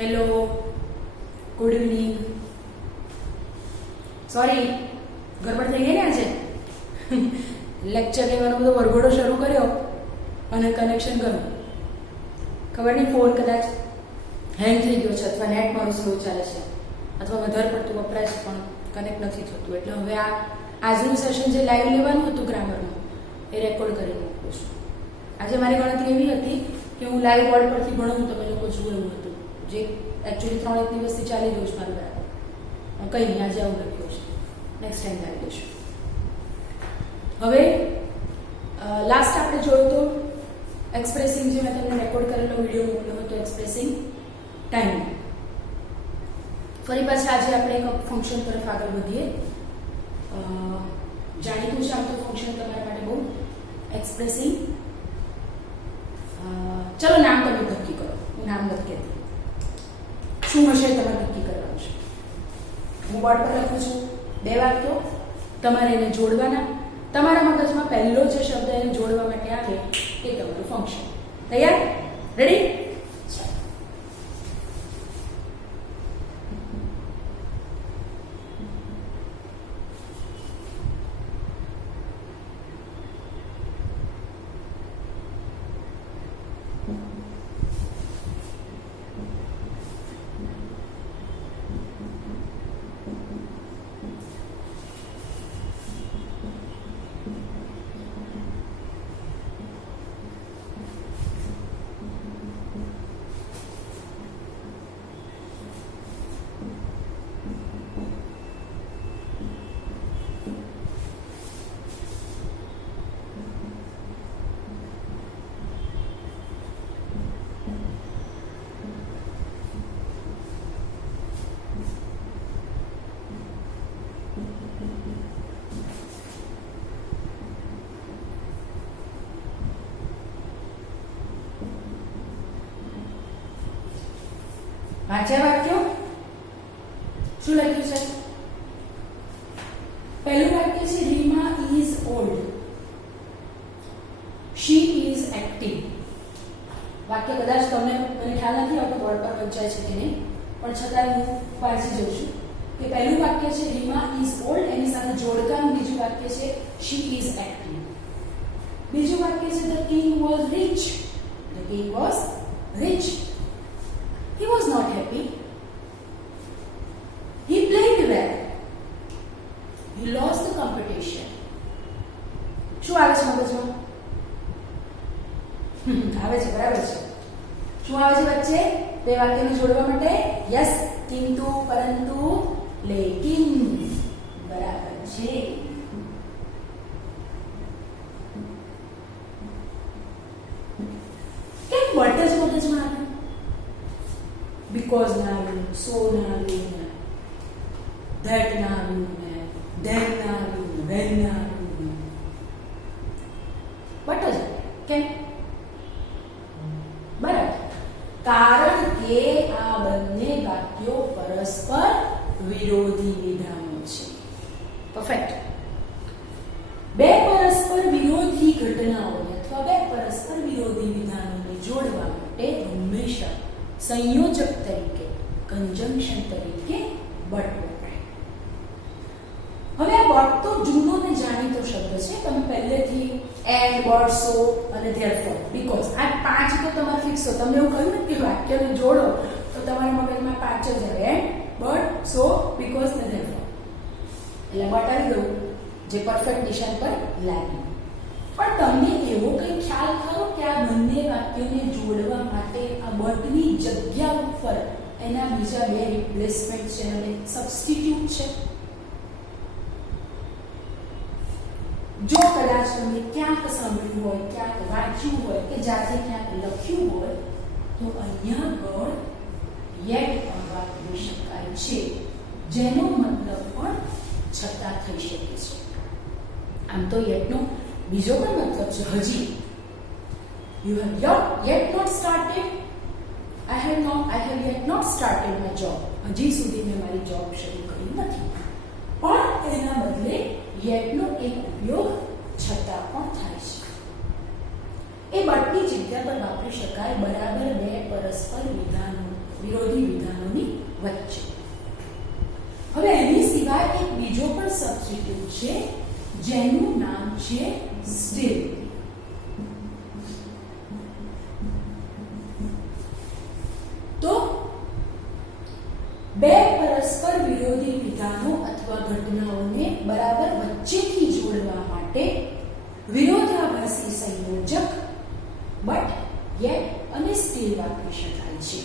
Hello, good evening. Sorry, ગરબડ થઈ ગઈ ને આજે. લેક્ચર લેવાનો બધો વરઘોડો શરૂ કર્યો અને કનેક્શન કર્યું. ખબર નહીં ફોન કદાચ હેંગ થઈ ગયો છે અથવા નેટ મારું સ્લો ચાલે છે અથવા વધારે પડતું વપરાય છે પણ કનેક્ટ નથી થતું. એટલે હવે આજનું સેશન જે લાઈવ લેવાનું હતું ગ્રામરનું એ રેકોર્ડ કરી મૂકું છું. આજે મારી ગણતરી એવી હતી કે હું લાઈવ બોર્ડ પરથી ભણું તમે લોકો જુઓ એવું હતું, જે એકચ્યુઅલી 3 દિવસથી ચાલી રહ્યું છે મારું બરાબર. કંઈ નહીં, આજે આવું લખ્યું છે, નેક્સ્ટ ટાઈમ લાવી દઈશું. હવે લાસ્ટ આપણે જોયું તો એક્સપ્રેસિંગ, જે મેં તમને રેકોર્ડ કરેલો વિડીયો મોકલ્યો હતો એક્સપ્રેસિંગ ટાઈમ. ફરી પાછા આજે આપણે એક ફંક્શન તરફ આગળ વધીએ. જાણીતું છે આમ તો ફંક્શન તમારા માટે બહુ એક્સપ્રેસિંગ. ચલો નામ તમે નક્કી કરો, હું નામ નથી કહેતી. શું હશે તમારે નક્કી કરવાનું છે. હું બોર્ડ પર લખું છું 2 વાક્યો, તમારે એને જોડવાના. તમારા મગજમાં પહેલો જે શબ્દ એને જોડવા માટે આવે એ તમારું ફંક્શન. તૈયાર? રેડી? વાંચ્યા વાક્યો? શું લખ્યું છે? પહેલું વાક્ય છે Reema is old, she is active. વાક્ય કદાચ તમને મને ખ્યાલ નથી આવતો બોર્ડ પર વંચાય છે કે નહીં, પણ છતાં હું વાંચી જઉં છું કે પહેલું વાક્ય છે રીમા ઇઝ ઓલ્ડ, એની સાથે જોડકાનું બીજું વાક્ય છે શી ઇઝ એક્ટિવ. બીજું વાક્ય છે the king was rich, the king was rich. He was not happy. He played well. He lost the competition. શું આવે છે મગજમાં? આવે છે, બરાબર છે. શું આવે છે વચ્ચે બે વાક્યને જોડવા માટે? યસ, કિંતુ, પરંતુ, લેકિન. બરાબર છે. કેમ વટ જ મગજમાં આવે? because ના આવ્યું, so ના આવ્યું, that ના આવ્યું, then ના આવ્યું, when ના આવ્યું. બટ જ કેમ? બરાબર, કારણ કે આ બંને વાક્યો પરસ્પર વિરોધી વિધાનો છે. પરફેક્ટ. બે પરસ્પર વિરોધી ઘટનાઓને અથવા બે પરસ્પર વિરોધી વિધાનોને જોડવા માટે હંમેશા સંયોજક તરીકે, કંજંક્શન તરીકે બટ વપરાય. હવે આ બટ તો જૂનો ને જાણીતો શબ્દ છે. તમે પહેલેથી એન્ડ, બટ, સો અને ધેરફોર, બીકોઝ આ 5 તો તમારે ફિક્સ છો. તમને એવું કહ્યું ને કે વાક્યને જોડો તો તમારા મગજમાં 5 જ આવે: એન્ડ, બટ, સો, બીકોઝ ને ધેરફોર. એટલે બટ આવી ગયું જે પરફેક્ટ નિશાન પર લાગ્યું. પણ તમને એવો કઈ ખ્યાલ ખરો કે આ બંને વાક્યોને જોડવા માટે આ બટની જગ્યા ઉપર એના બીજા 2 રિપ્લેસમેન્ટ છે અને સબસ્ટિટ્યુટ છે? જો કદાચ તમે ક્યાંક સાંભળ્યું હોય, ક્યાંક વાંચ્યું હોય કે જાતે ક્યાંક લખ્યું હોય તો અહીંયા આગળ યેટ પણ વાપરી શકાય છે, જેનો મતલબ પણ છતાં થઈ શકે છે. આમ તો યેટનો બીજો પણ મતલબ છે હજી. You have yet not started. I have yet not started my job. હજી સુધી મેં મારી જોબ શરૂ કરી નથી. પણ એના બદલે yet નો એક ઉપયોગ છતાં પણ થાય છે. એ બટની જગ્યા પર વાપરી શકાય બરાબર 2 પરસ્પર વિધાનો વિરોધી વિધાનોની વચ્ચે. હવે એની સિવાય એક બીજો પણ સબસ્ટિટ્યુટ છે જેનું નામ છે સ્ટીલ. તો બે પરસ્પર વિરોધી વિધાનો અથવા ઘટનાઓને બરાબર વચ્ચેથી જોડવા માટે વિરોધાભાસી સંયોજક બટ યેટ અને સ્ટીલ વાપરી શકાય છે.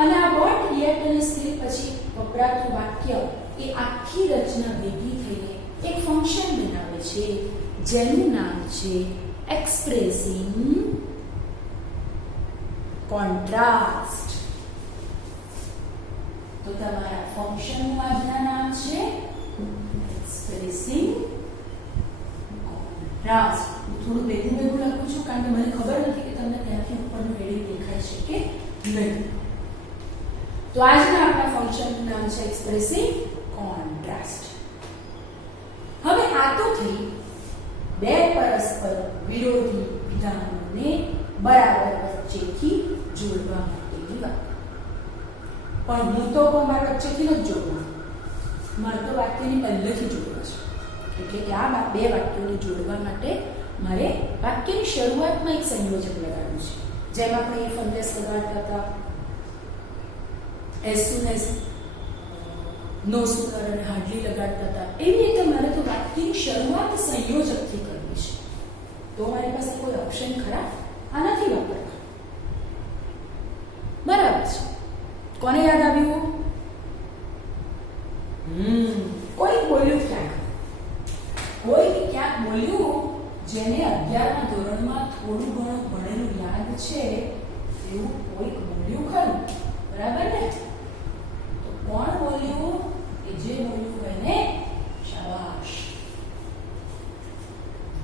અને આ બટ યેટ અને સ્ટીલ પછી વપરાતું વાક્ય એ આખી રચના ભેગી થઈને એક ફંક્શન બનાવે છે જેનું નામ છે એક્સપ્રેસિંગ કોન્ટ્રાસ્ટ. તો તમારા ફંક્શનનું આજના નામ છે એક્સપ્રેસિંગ કોન્ટ્રાસ્ટ. થોડું ભેગું લખું છું કારણ કે મને ખબર નથી કે તમને ત્યાંથી ઉપરનું હેડિંગ દેખાય છે કે નહીં. તો આજના આપણા ફંક્શનનું નામ છે એક્સપ્રેસિંગ કોન્ટ્રાસ્ટ. હવે આ તો થઈ બે પરસ્પર વિરોધી વિધાનોને બરાબર વચ્ચેથી જોડવા માટેની વાત. પણ હું તો મારા વચ્ચેથી નથી જોડવા, મારે તો વાક્યની પહેલેથી જોડવા છે. એટલે કે આ બે વાક્યોને જોડવા માટે મારે વાક્યની શરૂઆતમાં એક સંયોજક લગાડવું છે. જેમ આપણે ઇફ અનલેસ લગાડતા હતા, as soon as, no sooner અને hardly લગાડતા હતા, એવી રીતે મારે તો વાક્યની શરૂઆત સંયોજકથી કરવી છે. તો મારી પાસે કોઈ ઓપ્શન ખરા? આ નથી વાપરતા. બરાબર છે. કોને યાદ આવ્યું? કોઈ બોલ્યું ક્યાંક બોલ્યું જેને 11મા ધોરણમાં થોડું ઘણું ભણેલું યાદ છે એવું કોઈક બોલ્યું ખરું. બરાબર ને? તો કોણ બોલ્યું? કે જે બોલ્યું એને શાબાશ.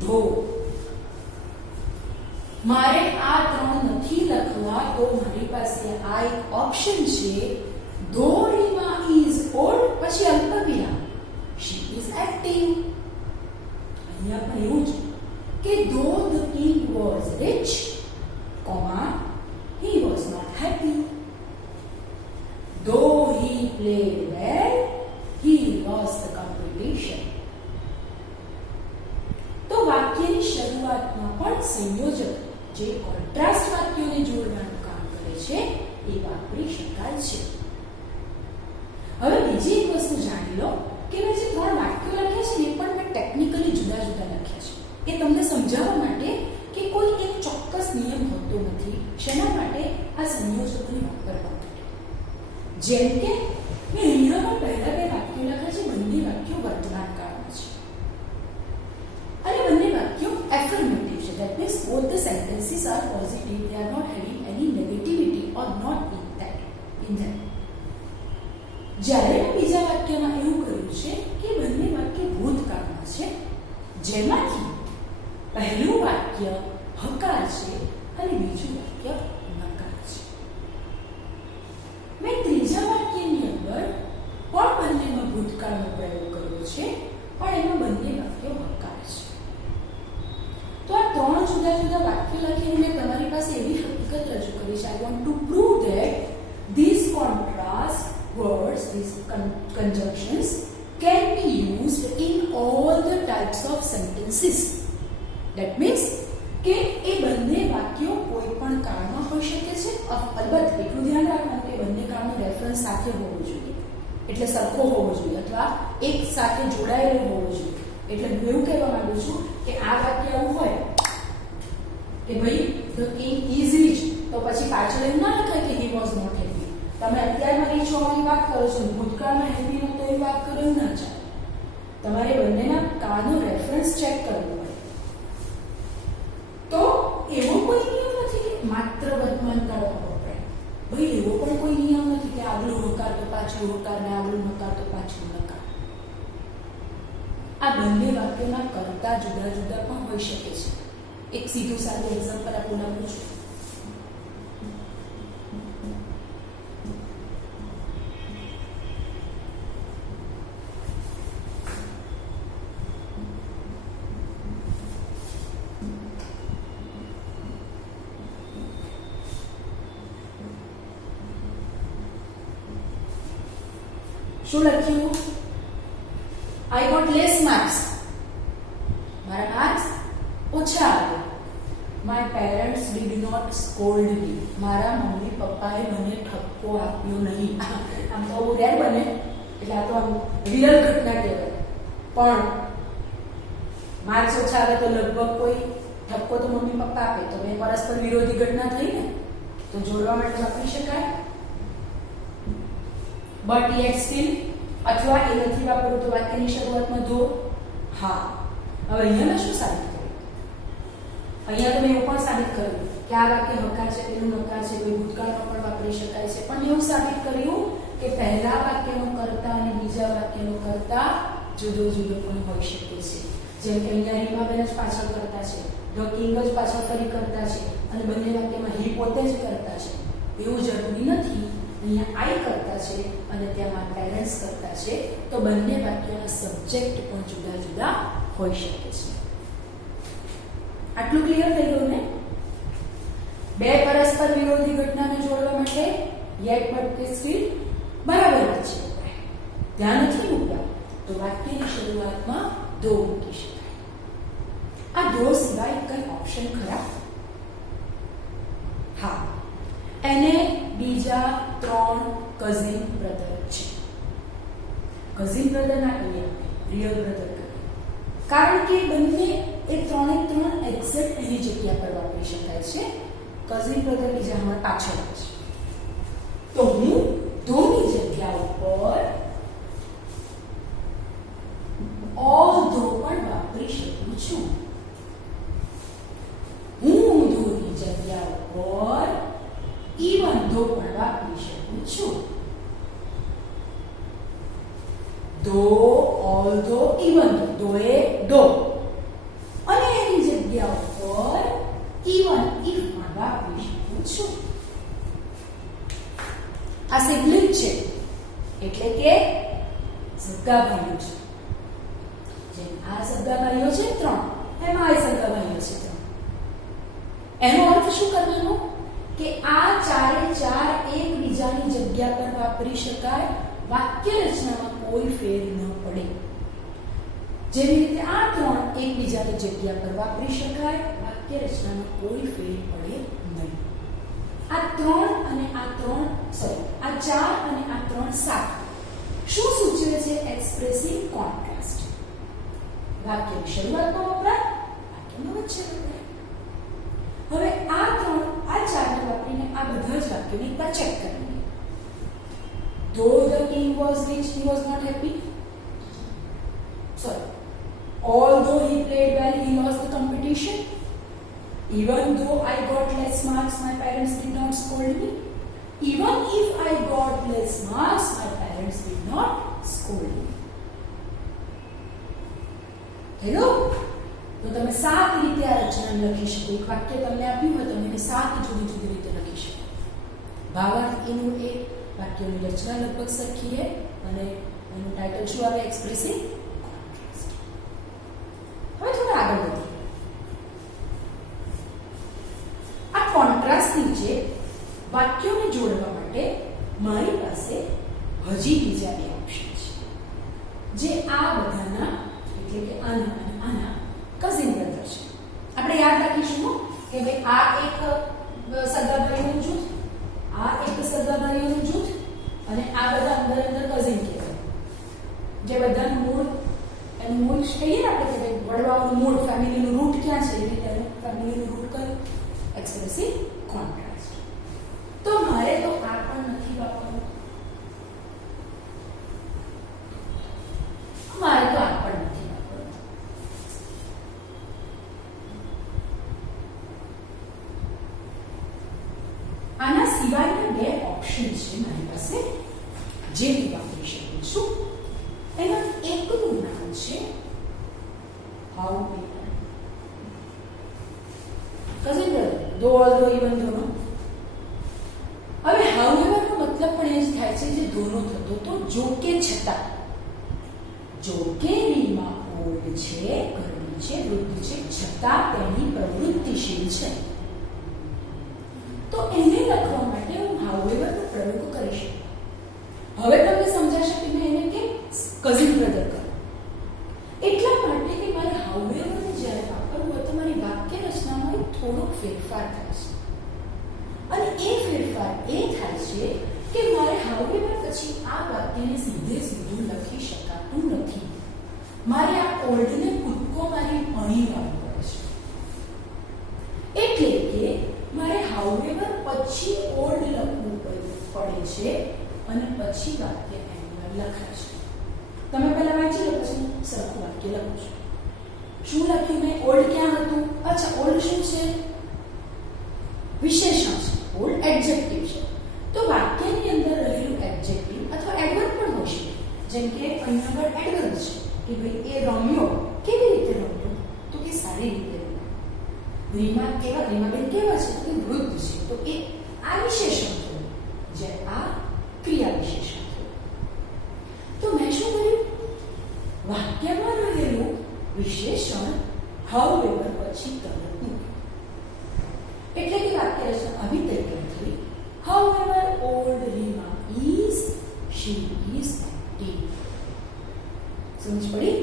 ધો. મારે આ ત્રણ નથી લખવા તો મારી પાસે આ એક ઓપ્શન છે. ધો રીમા ઇઝ ઓલ્ડ પછી અલ્પવિરામ she is active. અહીંયા પણ એવું જ કે though the king was rich, he was not happy. Though he played well, he lost the competition. તો વાક્યની શરૂઆતમાં પણ સંયોજક જે કોન્ટ્રાસ્ટ વાક્યોને જોડવાનું કામ કરે છે એ વાપરી શકાય છે. હવે બીજી એક વસ્તુ જાણી લો કે મેં જે ત્રણ વાક્યો લખ્યા છે એ પણ મેં ટેકનિકલી જુદા જુદા લખ્યા છે. એ તમને સમજાવવા માટે કે કોઈ એક ચોક્કસ નિયમ હોતો નથી શેના માટે આ સંયોજકોને વાપરવા માટે. જેમ કે મેં અહીંયા પણ પહેલા બે વાક્યો લખ્યા છે. બંને વાક્યો વર્તમાન કાળમાં છે અને બંને વાક્યો એફર્મેટિવ છે. That means both the sentences are positive. They are not having any negativity or not in them. જ્યારે મેં બીજા વાક્યમાં એવું કર્યું છે કે બંને વાક્ય ભૂતકાળમાં છે જેમાંથી પહેલું વાક્ય હકાર છે અને બીજું વાક્ય નકાર છે. મેં ત્રીજા વાક્યની અંદર પણ બંનેમાં ભૂતકાળનો પ્રયોગ કર્યો છે પણ એમાં બંને વાક્યો હકાર છે. તો આ ત્રણ જુદા જુદા વાક્યો લખીને મેં તમારી પાસે એવી હકીકત રજૂ કરી છે. I want to prove that these contrast words, these conjunctions can be used in all the types of sentences. That means કે એ બંને વાક્યો કોઈ પણ કાળમાં હોઈ શકે છે. અલબત્ત એટલું ધ્યાન રાખવાનું કે બંને કાળનો રેફરન્સ સાથે હોવો જોઈએ, એટલે સરખો હોવો જોઈએ અથવા એક સાથે જોડાયેલો હોવો જોઈએ. એટલે હું એવું કહેવા માંગુ છું કે આ વાક્ય આવું હોય કે ભાઈ the king is rich, તો પછી પાછળ એમ ના લખાય કે he was not happy. તમે અત્યારમાં રીચ હોવાની વાત કરો છો, ભૂતકાળમાં હેપી નહોતો એવી વાત કરો એવું ના ચાલે. તમારે બંનેના કાળનો રેફરન્સ ચેક કરવો પડે. તો એવો કોઈ નિયમ નથી કે માત્ર વર્તમાન કાળમાં વપરાય. ભાઈ એવો પણ કોઈ નિયમ નથી કે આગલું હકાર તો પાછલું હકાર ને આગલું નકાર તો પાછલું નકાર. આ બંને વાક્યોના કરતા જુદા જુદા પણ હોઈ શકે છે. એક સીધું સાદું એક્ઝામ્પલ આપણને આપું છું. શું લખ્યું? I got less marks. મારા માર્ક્સ ઓછા આવ્યા. My parents did not scold me. મારા મમ્મી પપ્પાએ મને ઠપકો આપ્યો નહીં. આમ તો રેર બને એટલે આ તો આમ રિયલ ઘટના કહેવાય. પણ માર્ક્સ ઓછા આવે તો લગભગ કોઈ ઠપકો તો મમ્મી પપ્પા આપે તો બે પરસ્પર વિરોધી ઘટના થઈ ને, તો જોડવા માટે વાપરી શકાય. બટ યેટ સ્ટીલ અથવા એ નથી વાપરવું તો વાક્યની શરૂઆતમાં ધો. હા, હવે અહીંયા મેં શું સાબિત કર્યું? અહીંયા તો મેં એવું પણ સાબિત કર્યું કે આ વાક્ય હકાર છે, પેલું નકાર છે, કોઈ ભૂતકાળમાં પણ વાપરી શકાય છે. પણ એવું સાબિત કર્યું કે પહેલા વાક્યનો કર્તા અને બીજા વાક્યનો કર્તા જુદો જુદો પણ હોઈ શકે છે. જેમ કે અહીંયા રીમાબેન જ પાછળ કરતા છે, ધ કિંગ જ પાછળ ફરી કરતા છે અને બંને વાક્યમાં હી પોતે જ કરતા છે. એવું જરૂરી નથી. અહીંયા આઈ કરતા છે અને ત્યાં મારા પેરેન્ટ્સ કરતા છે, તો બંને વાક્યોના સબ્જેક્ટ પણ જુદા જુદા હોઈ શકે છે. આટલું ક્લિયર થઈ ગયું ને? બે પરસ્પર વિરોધી ઘટનાને જોડવા માટે યેટ બટ કે સ્ટીલ બરાબર જ છે. ધ્યાન નથી મૂકવા તો વાક્યની શરૂઆતમાં ધો મૂકી શકાય. આ ધો સિવાય કઈ ઓપ્શન ખરા? હા, એને બીજા 3 કઝિન બ્રધર છે. કઝિન બ્રધર ના કહીએ, રિયલ બ્રધર કહીએ, કારણ કે બંને એ 3 એક્ઝેક્ટ એની જગ્યા પર વાપરી શકાય છે. કઝિન બ્રધર બીજા હમણાં પાછળ છે, તો હું ધોની જગ્યા ઉપર although પણ વાપરી શકું છું. હું ધોની જગ્યા ઉપર even though પણ વાપરી શકું છું. though, although, even though A do અને એની જગ્યા ઉપર even if પણ વાપરી શકું છું. આ સિબલિંગ છે એટલે કે સગા ભાઈઓ છે. જેમ આ સગા ભાઈઓ છે 3, એમાં આ સગા ભાઈઓ છે 3. એનો અર્થ શું કરવાનો કે આ ચારે ચાર એકબીજાની જગ્યા પર વાપરી શકાય, વાક્ય રચનામાં કોઈ ફેર ન પડે. જેવી રીતે આ 3 એકબીજાની જગ્યા પર વાપરી શકાય, વાક્ય રચનામાં કોઈ ફેર પડે નહીં. આ 3 અને આ 3 સોરી આ 4 અને આ 3 સાથે શું સૂચવે છે? Expressive contrast. વાક્યની શરૂઆતમાં વપરાય, વાક્યમાં વચ્ચે વપરાય. હવે આ 4 ને વાપરીને આ બધા જ વાક્યોને એકવાર ચેક કરીએ. Though the king was rich, he was not happy. Sorry. Although he played well, he lost the competition. Even though I got less marks, my parents did not scold me. Even if I got less marks, my parents did not scold me. Hello? તો તમે 7 રીતે આ રચનાને લખી શકો. એક વાક્ય તમને આપ્યું હોય તો તમે 7 જુદી જુદી રીતે લખી શકો. ભાવાર્થ એનું એ વાક્યની રચના લગભગ સરખી છે અને એનું ટાઇટલ શું આવે? Expressive contrast. હવે થોડા આગળ વધીએ. આ કોન્ટ્રાસ્ટ નીચે વાક્યોને જોડવા માટે મારી પાસે હજી બીજા 2 ઓપ્શન છે, જે આ બધાના એટલે કે આના અને આના કઝિન બ્રધર છે. આપણે યાદ રાખીશું કે ભાઈ આ એક સગા ભાઈનું જૂથ, આ એક સગા ભાઈનું જૂથ અને આ બધા અંદર અંદર કઝિન કહેવાય. જે બધાનું મૂળ એનું મૂળ કહીએ ને આપણે કે વડવાઓનું મૂળ, ફેમિલીનું રૂટ ક્યાં છે, એ રીતે એનું ફેમિલીનું રૂટ કયું? Expressive contrast. તો મારે તો આ પણ નથી વાપરવું, મારે તો આ પણ નથી વાપરવું. આના સિવાયના 2 ઓપ્શન છે મારી પાસે જે હું વાપરી શકું છું. એમાં એકનું નામ છે હાઉ પેપર. કઝિન બ્રધર, દો ઓલ્ધો ઇવન ધોનો. હવે હાઉએવર નો મતલબ પણ એ જ થાય છે જે ધોનો થતો તો જો કે છતાં. જો કે રીમા ઓલ્ડ છે, ઘરડી છે, વૃદ્ધ છે, છતાં તેની પ્રવૃત્તિશીલ છે. તો એને લખવા માટે હું હાઉએવર નો પ્રયોગ કરી શકું. હવે તમને સમજાશે કે મેં એને કઝિન બ્રધર કરો. એટલા માટે કે મારે હાઉએવરને જ્યારે વાપરવું હોય તો મારી વાક્ય રચનામાં થોડોક ફેરફાર થાય છે. અને એ ફેરફાર એ થાય છે કે મારે હાઉએવર પછી આ વાક્યને સીધે સીધું લખી શકાતું નથી. મારે આ ઓલ્ડને કૂદકો મારી અણી વાળવું પડે છે. એટલે કે મારે હાઉએવર પછી ઓલ્ડ લખવું પડે છે અને પછી વાક્ય એન્યુઅલ લખાય છે. તમે પહેલા વાંચી લો, પછી સરખું વાક્ય લખો છો. શું લખ્યું મેં? ઓલ્ડ ક્યાં હતું? અચ્છા, ઓલ્ડ શું છે? વિશેષણ છે. ઓલ્ડ એડજેક્ટિવ છે. તો વાક્યની અંદર રહેલું એડજેક્ટિવ અથવા એડવર્બ પણ હોઈ શકે. જેમ કે અહીંયા આગળ એડવર્બ છે કે ભાઈ એ રમ્યો. કેવી રીતે રમ્યો? તો કે સારી રીતે રમ્યો. રીમાબેન કેવા છે? તો વૃદ્ધ છે. તો એ આ વિશેષણ થયું, જ્યારે આ ક્રિયા વિશેષણ થયું. તો મેં શું કર્યું? વાક્યમાં રહેલું વિશેષણ હાઉએવર પછી તરત મૂક્યું. એટલે કે વાક્ય રચના આવી તરીકે થઈ. However old Reema is, she is active. સમજ પડી?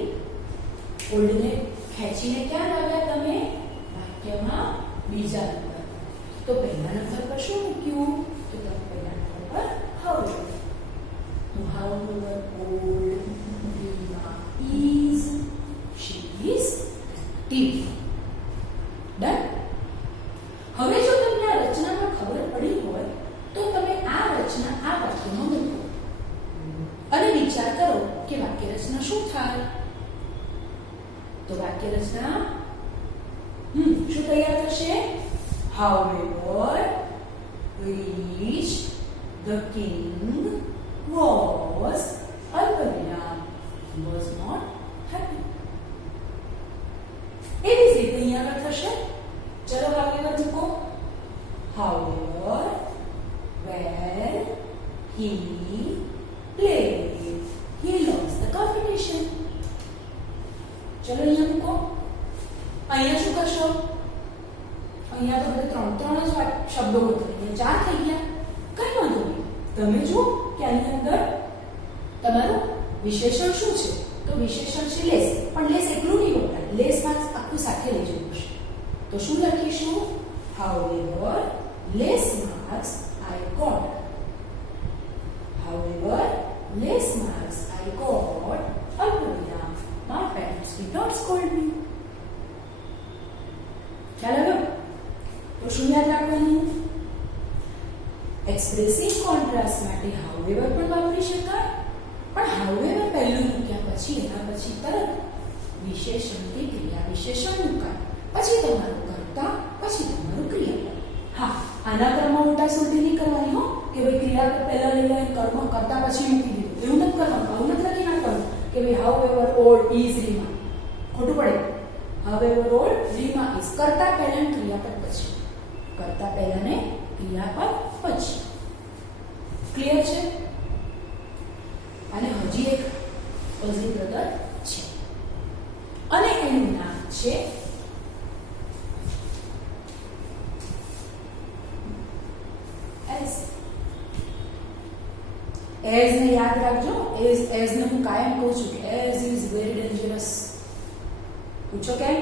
ઓલ્ડને ખેંચીને ક્યાં લાવ્યા તમે? વાક્યમાં બીજા નંબર. તો પહેલા નંબર પર શું મૂક્યું? તો તમે પહેલા નંબર પર હાઉએવર. તો however old Reema is, she is active. Done. હવે જો તમને આ રચનામાં ખબર પડી હોય તો તમે આ રચના આ વાક્યમાં મૂકો અને વિચાર કરો કે વાક્ય રચના શું થાય. તો વાક્ય રચના શું તૈયાર થશે? However, which the king was અલ્પવિરામ was not happy. એવી જ રીતે અહીંયા આગળ થશે. ચલો however મૂકો. However, when he played, he lost the competition. ચલો અહીંયા મૂકો. અહીંયા શું કરશો? અહીંયા તો બધે ત્રણ જ શબ્દો હતા, ચાર થઈ ગયા. કઈ વાંધો નહીં. તમે જુઓ કે આની અંદર તમારું વિશેષણ શું છે? તો વિશેષણ છે લેસ. પણ લેસ એકલું નહીં વપરાય. લેસ માર્ક્સ આખું સાથે લઈ જવું પડશે. તો શું લખીશું? However, less marks I got. However, less marks I got. અલ્પવિરામ. My parents did not scold me. ખ્યાલ આવ્યો? તો શું યાદ રાખવાનું? એક્સપ્રેસિવ કોન્ટ્રાસ્ટ માટે however પણ વાપરી શકાય. પણ however પહેલું મૂક્યા પછી એના પછી તરત વિશેષણ કે ક્રિયા વિશેષણ મુકાય. પછી તમારું કર્તા, પછી તમારું ક્રિયાપદ. હા, આના ક્રમમાં ઉલટા સુલટી નહીં કરવાની હો કે ભાઈ ક્રિયાપદ પહેલા લઈ લે, કર્મ કરતા પછી મૂકી દીધું. એવું નથી કરવાનું. આવું નથી લખી નાખવાનું કે ભાઈ however old is રીમા. ખોટું પડે. however old રીમા is કરતા પહેલા ક્રિયાપદ પછી. કરતા પહેલા ને ક્રિયાપદ પછી. ક્લિયર છે? અને હજી એક કઝિન બ્રધર છે અને એનું નામ છે એઝ ને યાદ રાખજો. એઝ ને હું કાયમ કહું છું કે એઝ ઇઝ વેરી ડેન્જરસ. પૂછો કેમ?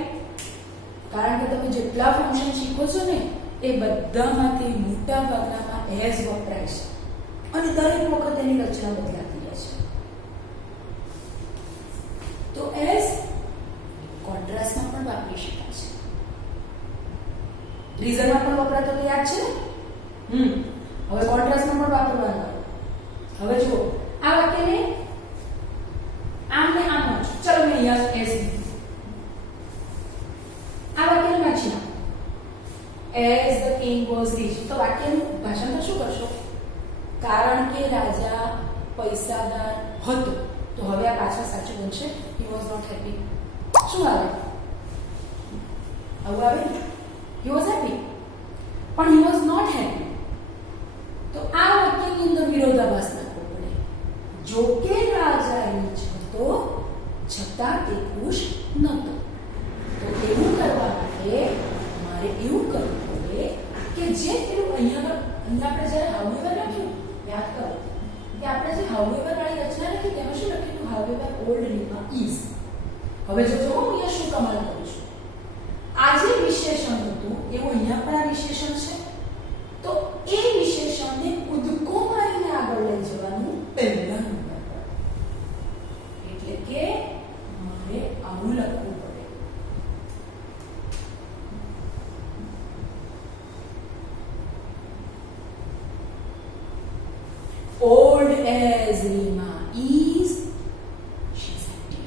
કારણ કે તમે જેટલા ફંક્શન શીખો છો ને એ બધામાંથી મોટા ભાગનામાં એઝ વપરાય છે અને દરેક વખત એની રચના બદલાતી રહે છે. તો એઝ કોન્ટ્રાસ્ટમાં પણ વાપરી શકાય છે. રીઝનમાં પણ વપરાતો તો યાદ છે ને? હવે કોન્ટ્રાસ્ટમાં પણ વાપરવાનું. હવે જુઓ આ વાક્યને આમ ને આમ વાંચો. ચલો મેં અહીંયા એઝ આ વાક્યને વાંચી નાખો. As the king was rich. તો વાક્યનું ભાષાંતર શું કરશો? કારણ કે રાજા પૈસાદાર હતો. તો હવે આ પાછળ સાચું બનશે. He was not happy. શું આવે? આવું આવે? હી વોઝ હેપી પણ હી વોઝ નોટ હેપી. તો આ વાક્યની અંદર વિરોધાભાસ નાખવો પડે. જો કે રાજા રીચ હતો છતાં તે ખુશ નહોતો. તો એવું કરવા માટે મારે એવું કરવું પડે કે જે પેલું અહીંયા આપણે જ્યારે હાઉએવર લખ્યું યાદ કરો કે આપણે જે હાઉએવર વાળી રચના લખી તેમાં શું લખ્યું? however old માં is. હવે જો અહીંયા શું કમાલ કરું છું, આ જે વિશેષણ હતું એવું અહીંયા પણ આ વિશેષણ છે, તો એ વિશેષણને કૂદકો મારીને આગળ લઈ જવાનું પહેલા નંબર પર. એટલે કે મારે આવું લખવું પડે. Old as Rima is, she is empty.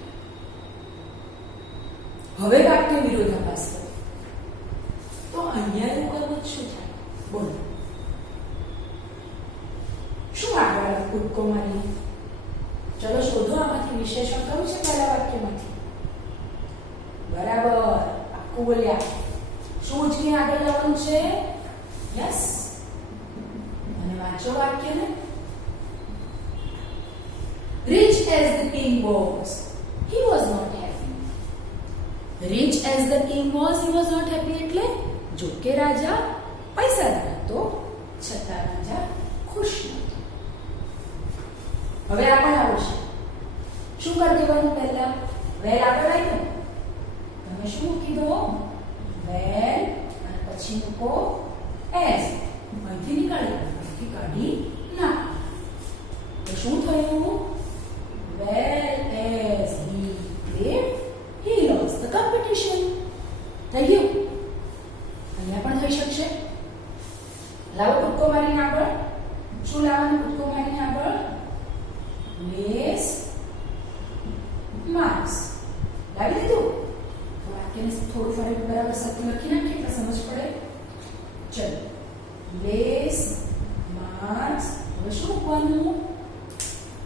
હવે વાક્ય વિરોધાભાસ કરો. તો અહીંયા એવું કરવું શું થાય? બોલો, શું આગળ કૂદકો મારી? ચલો શોધો આમાંથી વિશેષણ કયું છે પહેલા વાક્યમાંથી. બરાબર, આખું બોલ્યા. શું જ આગળ લાવવાનું છે? યસ. અને વાંચો વાક્યને. Rich as the king was, he was not happy. Rich as the king was, he was not happy એટલે જો કે રાજા પૈસાદાર હતો છતાં રાજા ખુશ નહોતો. હવે આપણે આવશે શું કરી દેવાનું? પહેલા વેલ આગળ આવ્યો, તમે શું મૂકી દો? વેલ અને પછી મૂકો એઝ. અહીંથી નીકાળી, અહીંથી કાઢી નાખો. તો શું થયું? Well as he played, he lost the competition. થઈ ગયું? અહીંયા પણ થઈ શકશે. લાવો કૂદકો મારીને આગળ. શું લાવવાનું કૂદકો મારીને આગળ? Less marks. લાવી દીધું? તો વાક્યને થોડું ફરી બરાબર સત્ય લખી નાખીએ એટલે સમજ પડે. ચલો, લેસ માર્ક્સ. હવે શું મૂકવાનું?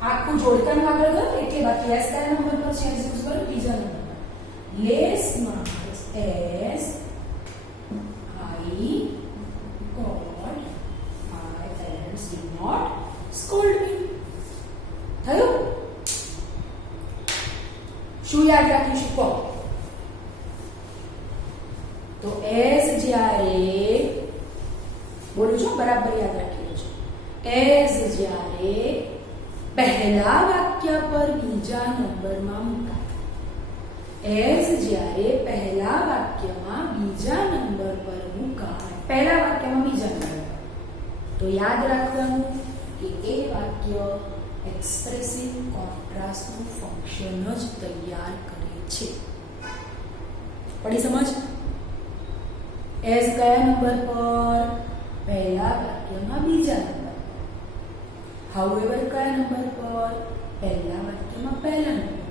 આખું જોડકાનું આગળ ગયું એટલે બાકી એસ કયા નંબર પર છે? એઝ પર બીજા નંબર પર. Less marks as I got, my parents did not scold me. થયું? શું યાદ રાખીશું કહો? તો એઝ જ્યારે બોલું છું બરાબર યાદ રાખી લેજો. એઝ જ્યારે પહેલા વાક્ય પર બીજા નંબરમાં મુકાય. એઝ જ્યારે પહેલા વાક્યમાં બીજા નંબર પર મુકાય, પહેલા વાક્યમાં બીજા નંબર પર, તો યાદ રાખવાનું કે એ વાક્ય એક્સપ્રેસિવ કોન્ટ્રાસ્ટનું ફંક્શન જ તૈયાર કરે છે. પડી સમજ? એઝ કયા નંબર પર? પહેલા વાક્યમાં બીજા નંબર. However કયા નંબર પર? પહેલા વાક્યમાં પહેલા નંબર.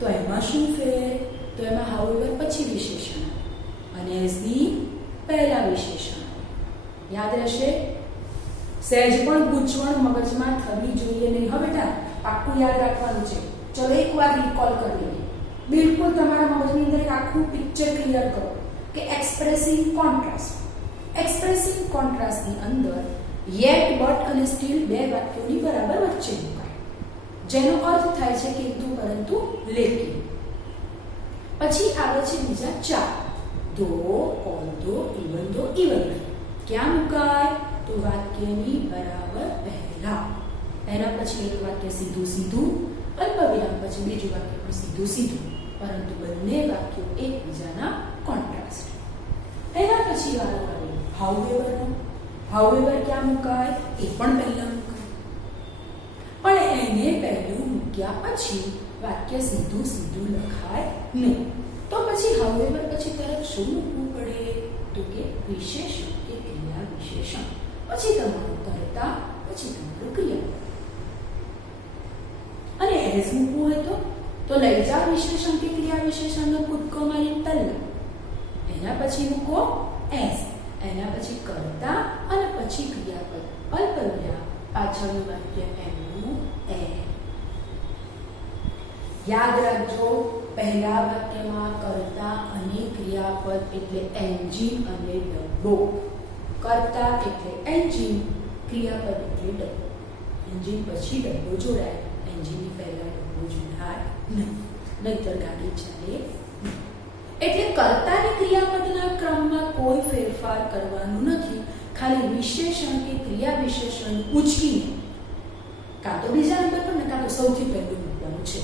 તો એમાં શું ફેર? તો એમાં however પછી વિશેષણ અને as ની પહેલા વિશેષણ. યાદ રહેશે? સહેજ પણ ગૂંચવણ મગજમાં થવી જોઈએ નહીં. હવે બેટા પાક્કું યાદ રાખવાનું છે. ચલો એકવાર રિકોલ કરી લઈએ. બિલકુલ તમારા મગજની અંદર એક આખું પિક્ચર ક્લિયર કરો કે એક્સપ્રેસિવ કોન્ટ્રાસ્ટ. એક્સપ્રેસિવ કોન્ટ્રાસ્ટની અંદર yet, but અને still બે વાક્યોની બરાબર વચ્ચે મુકાય, જેનો અર્થ થાય છે કિંતુ પરંતુ લેકિન. પછી આવે છે બીજા ચાર, though, although, even though, even if. ક્યાં મુકાય? તો વાક્યની બરાબર પહેલા. એના પછી એક વાક્ય સીધું સીધું, અલ્પવિરામ પછી બીજું વાક્ય પણ સીધું સીધું, પરંતુ બંને વાક્યો એકબીજાના કોન્ટ્રાસ્ટ. એના પછી વારો આવે however. however ક્યાં મુકાય? એ પણ પહેલા મુકાય, પણ એને પહેલું મૂક્યા પછી વાક્ય સીધું સીધું લખાય નહીં. તો પછી however પછી તરત શું મૂકવું પડે? તો કે વિશેષણ કે ક્રિયા વિશેષણ. પછી તમારું કર્તા, પછી તમારું ક્રિયા. અને એઝ મૂકવું હોય તો લઈ જાઓ વિશેષણ કે ક્રિયા વિશેષણનો કૂદકો મારી પહેલા. એના પછી મૂકો એઝ. એના પછી કર્તા અને પછી ક્રિયાપદ અલ્પવિરામ, પાછળનું વાક્ય એમનું એ. યાદ રાખજો, પહેલા વાક્યમાં કર્તા અને ક્રિયાપદ એટલે એન્જિન અને ડબ્બો. કર્તા એટલે એન્જિન, ક્રિયાપદ એટલે ડબ્બો. એન્જિન પછી ડબ્બો જોડાય, એન્જિનની પહેલા ડબ્બો જોડાય નહીં, નહીતર ગાડી ચાલે નહીં. એટલે કર્તાની ક્રિયાપદના ક્રમમાં કોઈ ફેરફાર કરવાનું નથી. ખાલી વિશેષણ કે ક્રિયા વિશેષણ ઉચકીને કાં તો બીજા નંબર પર ને કાં તો સૌથી પહેલું મૂકવાનું. દેવાનું છે.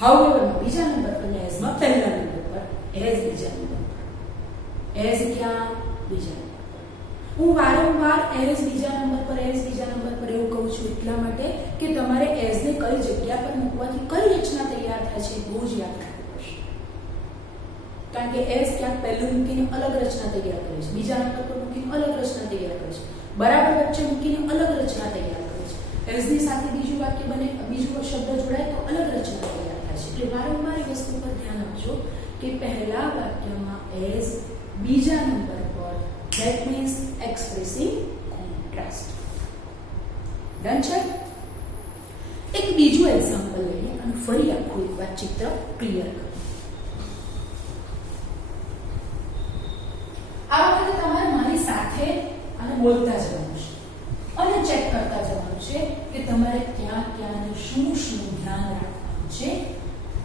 હાઉએવર બીજા નંબર પર ને એઝમાં પહેલા નંબર પર, એઝ બીજા નંબર પર. એઝ ક્યાં? બીજા નંબર પર. હું વારંવાર એઝ બીજા નંબર પર, એઝ બીજા નંબર પર એવું કહું છું એટલા માટે કે તમારે એઝને કઈ જગ્યા પર મૂકવાથી કઈ રચના તૈયાર થાય છે બહુ જ યાદ રાખવું પડશે. કારણ કે એઝ ક્યાંક પહેલું મૂકીને અલગ રચના તૈયાર કરે છે, બીજા નંબર પર મૂકીને અલગ રચના તૈયાર કરે છે, બરાબર વચ્ચે મૂકીને અલગ રચના તૈયાર કરે છે. એઝની સાથે બીજું વાક્ય બને, બીજું શબ્દ જોડાય તો અલગ રચના તૈયાર થાય છે. એટલે વારંવાર એ વસ્તુ પર ધ્યાન આપજો કે પહેલા વાક્યમાં એઝ, બીજા નંબર પર that means expressing contrast. Done છે? એક બીજું એક્ઝામ્પલ લઈએ અને ફરી આખું એકવાર ચિત્ર ક્લિયર કરો. આ વખતે તમારે મારી સાથે અને બોલતા જવાનું છે અને ચેક કરતા જવાનું છે કે તમારે ક્યાં ક્યાં શું શું ધ્યાન રાખવાનું છે.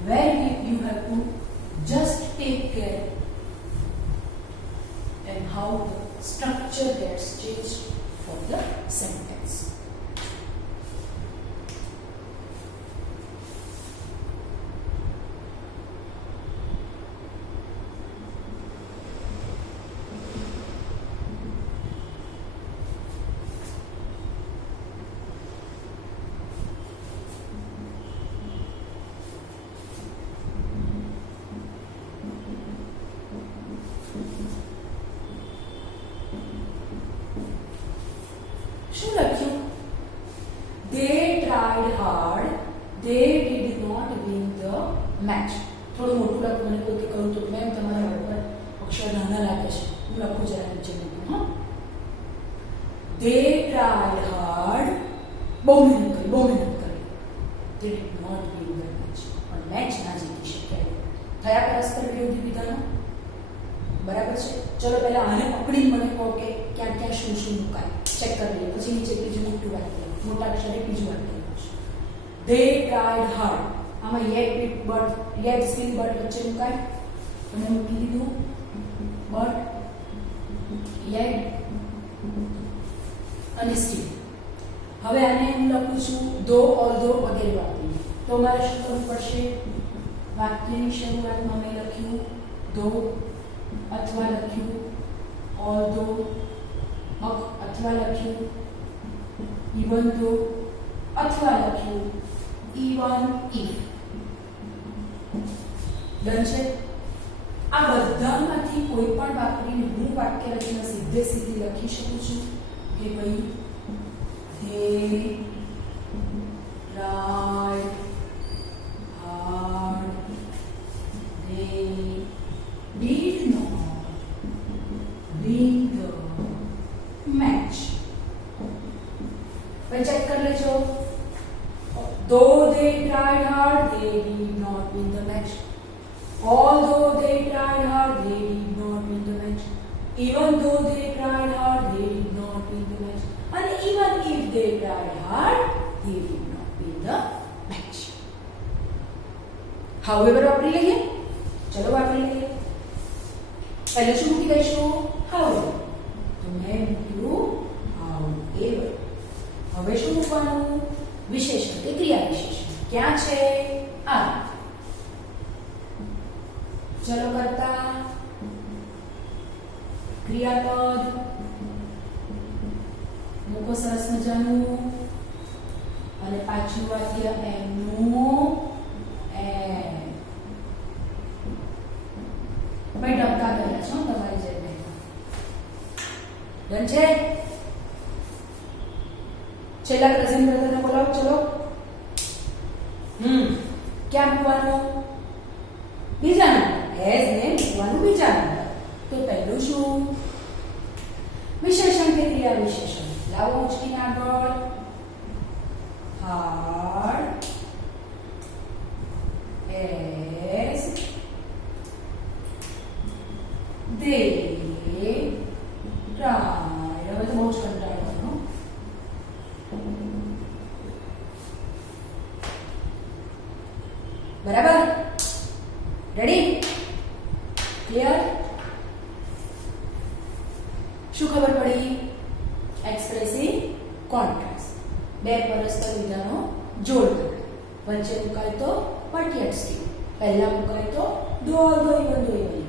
where you have to just take care and how the structure gets changed for the sentence. શું લખ્યું? They tried hard, they did not win the match. થોડું મોટું લખવું, મને કોઈ કહ્યું તો મેમ તમારા ઉપર અક્ષર નાના લાગે છે, હું લખું જરા નીચે મૂકું. હા, they tried hard, બહુ મહેનત કરી, they did not win the match, પણ મેચ ના જીતી શક્યા. થયા પરસ્પર વિરોધી વિધાનો. બરાબર છે? ચલો પહેલા આને પકડીને મને કહો કે ક્યાં ક્યાં શું શું મુકાય. ચેક કરી લઈએ, પછી નીચે બીજું મોટું વાક્ય, મોટા અક્ષરે બીજું વાક્ય લખશું. They tried hard. આમાં yet still but વચ્ચે મુકાય, અને મૂકી દીધું but yet અને still. હવે આને હું લખું છું though, although વગેરે વાપરીને. તો મારે શું કરવું પડશે? વાક્યની શરૂઆતમાં મેં લખ્યું though અથવા લખ્યું although અથવા લખ્યું even though અથવા લખ્યું even if. ડન છે? આ બધામાંથી કોઈ પણ વાપરીને હું વાક્ય રચના સીધી લખી શકું છું કે ભાઈ they tried hard, they did not win the match. પછી ચેક કરી લેજો. Though they tried hard, they did not win the match. Although they tried hard, they did not win the match. Even though they tried hard, they did not win the match. And even if they tried hard, they did not win the match. However, વાપરી લઈએ. ચલો વાપરી લઈએ. પહેલે શું મૂકી દઈશું? however. તો મેં મૂક્યું however. હવે શું મૂકવાનું? વિશેષણ કે ક્રિયા વિશેષણ. ક્યાં છે? આ. ચલો કરતા ક્રિયાપદ મૂકો સરસ મજાનું, અને પાછું વાક્ય એમનું એમ. ભાઈ ટપકા કર્યા છો તમારી જેમ. ડન છે? છેલ્લા પ્રેઝન્ટ બ્રધરને બોલાવો. ચલો. ક્યાં મૂકવાનું? બીજા નંબર. એઝ ને મૂકવાનું બીજા નંબર. તો પહેલું શું? વિશેષણ કે ક્રિયા વિશેષણ. લાવો ઉચકીને આગળ. hard as they tried. હવે તો બહુ જ કંટાળવાનો. બરાબર? રેડી? ક્લિયર? શું ખબર પડી? Expressive contrast. બે પરસ્પર વિધાનો જોડ. વચ્ચે મુકાય તો but yet still, પહેલા મુકાય તો though even.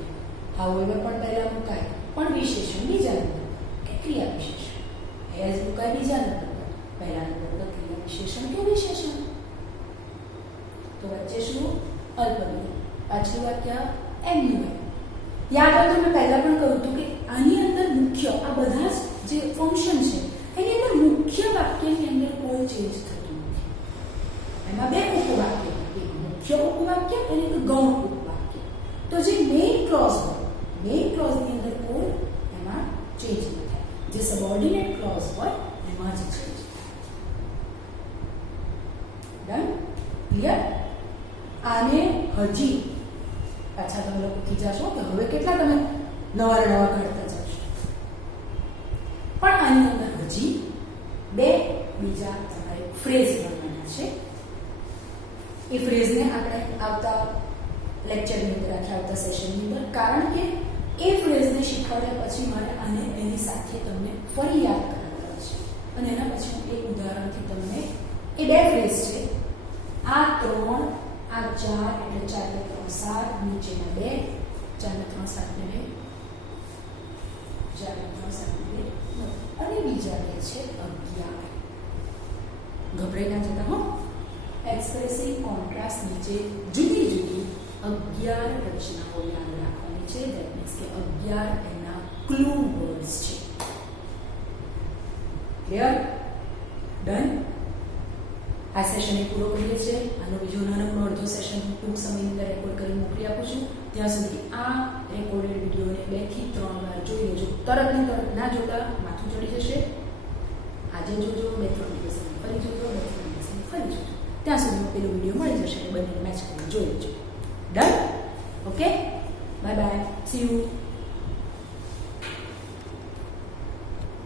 however પણ પહેલા મુકાય, પણ વિશેષણ બીજા નંબર કે ક્રિયા વિશેષણ. as મુકાય બીજા નંબર પર, પહેલા નંબર પર ક્રિયા વિશેષણ કે વિશેષણ. તો વચ્ચે શું? અલ્પવિરામ. પાછલું વાક્ય એમનું હોય. યાદ હોય તો મેં પહેલા પણ કહ્યું હતું કે આની અંદર મુખ્ય આ બધા જે ફંક્શન છે એની અંદર મુખ્ય વાક્યની અંદર કોઈ ચેન્જ થતું નથી. એમાં બે ઉપવાક્ય, એક મુખ્ય ઉપવાક્ય અને એક ગૌણ ઉપવાક્ય. તો જે મેઇન ક્લોઝ હોય, મેઇન ક્લોઝની અંદર કોઈ એમાં ચેન્જ ન થાય. જે સબઓર્ડિનેટ ક્લોઝ હોય એમાં જ ચેન્જ થાય. ડન? ક્લિયર? આને હજી પાછા તમે લોકો ખીજાશો કે હવે કેટલા તમે નવા કાઢતા જશો, પણ આની અંદર હજી બે બીજા તમારે ફ્રેઝ ભણવાના છે. એ ફ્રેઝને આપણે આવતા લેક્ચરની અંદર, આવતા સેશનની અંદર, કારણ કે એ ફ્રેઝને શીખવાડ્યા પછી મારે આને એની સાથે તમને ફરી યાદ કરાવવા છે. અને એના પછી હું એક ઉદાહરણથી તમને એ બે ફ્રેઝ છે, આ 3, આ 4 એટલે 4 ને 3 7, નીચેના 2 4 ને 3 7 ને 2 4 ને 3 7 ને 2 અને બીજા બે છે 11. ગભરાઈ ના જતા હો. એક્સપ્રેસિવ કોન્ટ્રાસ્ટ નીચે જુદી જુદી 11 રચનાઓ યાદ રાખવાની છે. ધેટ મીન્સ કે 11 એના ક્લુ વર્ડ્સ છે. ક્લિયર? ડન? આ સેશન એ પૂરો કરીએ છીએ. આનો બીજો નાનકડો અડધો સેશન હું ટૂંક સમયની અંદર રેકોર્ડ કરી મોકલી આપું છું. ત્યાં સુધી આ રેકોર્ડેડ વિડીયોને 2 થી 3 વાર જોઈ લેજો. તરત ને તરત ના જોતા માથું ચડી જશે. આજે જોજો, 2-3 દિવસ ફરી જોજો, 2-3 દિવસ ફરી જોજો. ત્યાં સુધી પેલો વિડીયો મળી જશે એટલે બંને મેચ કરીને જોઈ લેજો. Done? Okay, bye bye, C you.